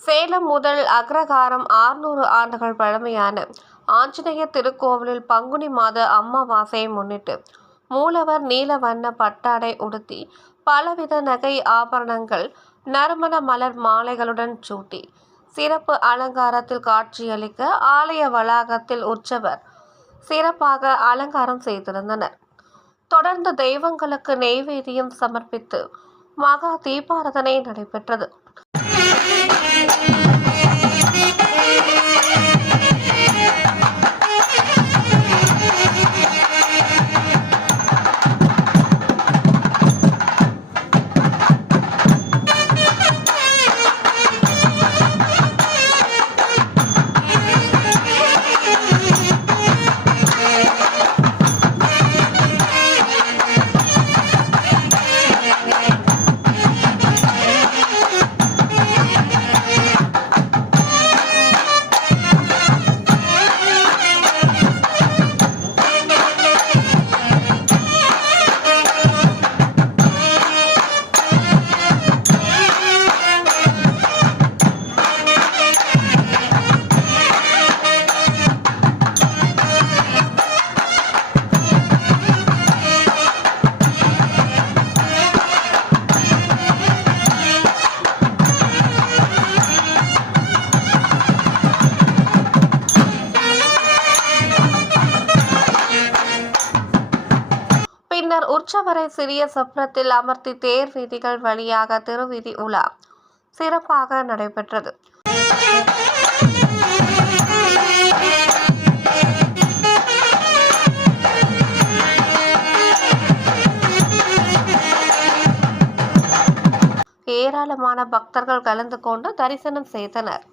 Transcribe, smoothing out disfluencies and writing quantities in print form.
சேலம் முதல் அக்ரஹாரம் 600 ஆண்டுகள் பழமையான ஆஞ்சநேய திருக்கோவிலில் பங்குனி மாத அமாவாசையை முன்னிட்டு மூலவர் நீல வண்ண பட்டாடை உடுத்தி பலவித நகை ஆபரணங்கள் நறுமண மலர் மாலைகளுடன் சூட்டி சிறப்பு அலங்காரத்தில் காட்சியளிக்க ஆலய வளாகத்தில் உற்சவர் சிறப்பாக அலங்காரம் செய்திருந்தனர். தொடர்ந்து தெய்வங்களுக்கு நெய்வேத்தியம் சமர்ப்பித்து மகா தீபாராதனை நடைபெற்றது. பின்னர் உற்சவரை சிறிய சப்பரத்தில் அமர்த்தி தேர் வீதிகள் வழியாக திருவீதி உலா சிறப்பாக நடைபெற்றது. ஏராளமான பக்தர்கள் கலந்து கொண்டு தரிசனம் செய்தனர்.